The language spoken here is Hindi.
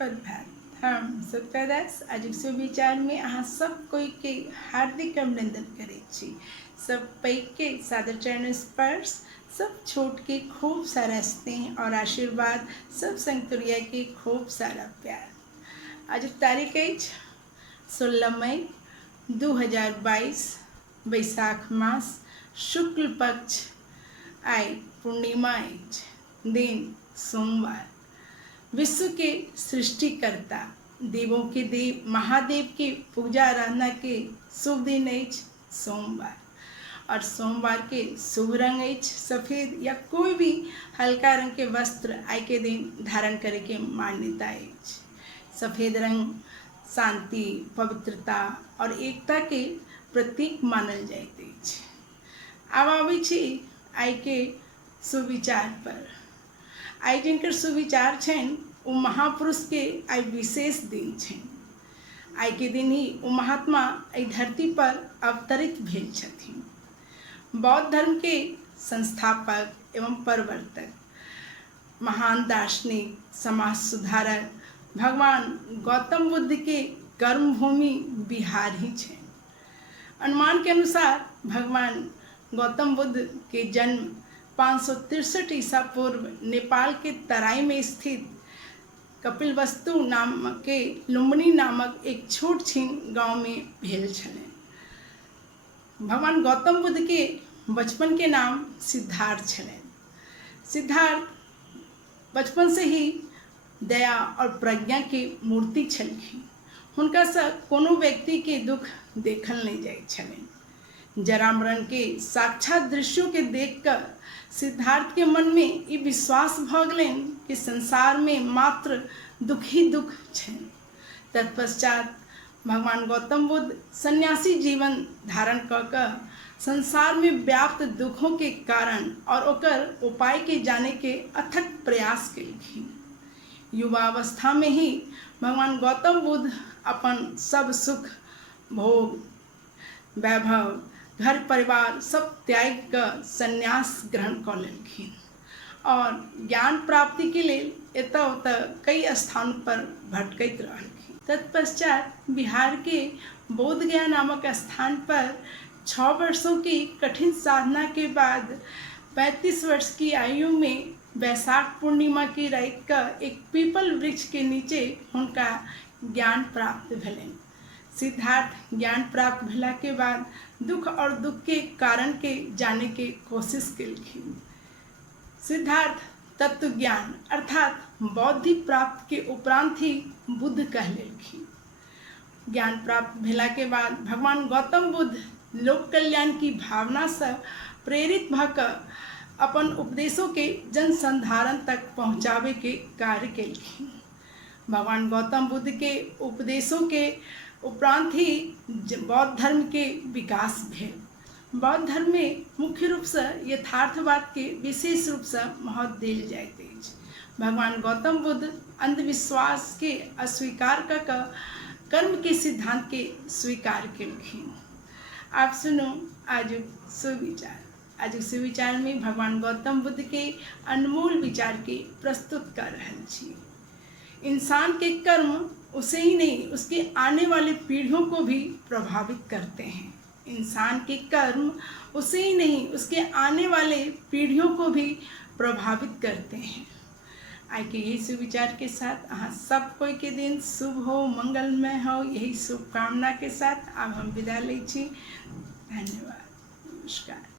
प्रभात। हम सबका दास आज एक सुविचार में अहाँ सब कोई के हार्दिक अभिनंदन करे छी। सब पैघ के सादर चरण स्पर्श, सब छोट के खूब सारा स्नेह और आशीर्वाद, सब संगतुरिया के खूब सारा प्यार। आज तारीख अछि 16 मई 2022, बैसाख मास, शुक्ल पक्ष, आई पूर्णिमा अछि, दिन सोमवार। विश्व के सृष्टिकर्ता, देवों के देव महादेव के पूजा आराधना के शुभ दिन अछि सोमवार। और सोमवार के शुभ रंग अछि सफेद या कोई भी हल्का रंग के वस्त्र आई के दिन धारण करे के मान्यता अछि। सफेद रंग शांति, पवित्रता और एकता के प्रतीक मानल जाइत अछि। आब आबै छी आई के सुविचार पर। आई जिनकर सुविचार छनि ओ महापुरुष के आई विशेष दिन छनि। आई के दिन ही ओ महात्मा एहि धरती पर अवतरित भेल छथिन। बौद्ध धर्म के संस्थापक एवं प्रवर्तक, महान दार्शनिक, समाज सुधारक भगवान गौतम बुद्ध के कर्मभूमि बिहार ही छनि। अनुमान के अनुसार भगवान गौतम बुद्ध के जन्म 563 ईसा पूर्व नेपाल के तराई में स्थित कपिलवस्तु नाम के लुम्बिनी नामक एक छोट छीन गांव में भेल छलनि। भगवान गौतम बुद्ध के बचपन के नाम सिद्धार्थ छलनि। सिद्धार्थ बचपन से ही दया और प्रज्ञा के मूर्ति छलखिन। हुनका से कोनो व्यक्ति के दुख देखल नहीं जाय छलनि। जरा मरण के साक्षात दृश्यों के देखकर सिद्धार्थ के मन में ये विश्वास भ गेलनि कि संसार में मात्र दुख ही दुख छनि। तत्पश्चात भगवान गौतम बुद्ध सन्यासी जीवन धारण कर संसार में व्याप्त दुखों के कारण और ओकर उपाय के जाने के अथक प्रयास केलखिन। युवावस्था में ही भगवान गौतम बुद्ध अपन सब सुख भोग वैभव घर परिवार सब त्याग कर संन्यास ग्रहण कर लेलखिन और ज्ञान प्राप्ति के लिए एतऽ ओतऽ कई स्थान पर भटकैत रहलखिन। तत्पश्चात बिहार के बोध गया नामक स्थान पर 6 वर्षों की कठिन साधना के बाद 35 वर्ष की आयु में बैसाख पूर्णिमा की रात का एक पीपल वृक्ष के नीचे उनका ज्ञान प्राप्त भेलनि। सिद्धार्थ ज्ञान प्राप्त भेला के बाद दुख और दुख के कारण के जाने के कोशिश केलखिन। सिद्धार्थ तत्व ज्ञान अर्थात बौद्धि प्राप्त के उपरांत ही बुद्ध कह लेलखिन। ज्ञान प्राप्त भेला के बाद भगवान गौतम बुद्ध लोक कल्याण की भावना से प्रेरित भकर अपन उपदेशों के जन संधारण तक पहुँचावे के कार्य केलखिन। भगवान गौतम बुद्ध के उपदेशों के उपरांत ही बौद्ध धर्म के विकास भेल। बौद्ध धर्म में मुख्य रूप से यथार्थवाद के विशेष रूप से महत्व देल जाइत अछि। भगवान गौतम बुद्ध अंधविश्वास के अस्वीकार कर कर्म के सिद्धांत के स्वीकार केलखिन। आप सुनो आज सुविचार। आज सुविचार में भगवान गौतम बुद्ध के अनमोल विचार के प्रस्तुत कर रहे छी। इंसान के कर्म उसे ही नहीं उसके आने वाले पीढ़ियों को भी प्रभावित करते हैं। इंसान के कर्म उसे ही नहीं उसके आने वाले पीढ़ियों को भी प्रभावित करते हैं। आज के यही सुविचार के साथ अहाँ सब कोई के दिन शुभ हो, मंगलमय हो, यही शुभकामना के साथ अब हम विदा ले छी। धन्यवाद, नमस्कार।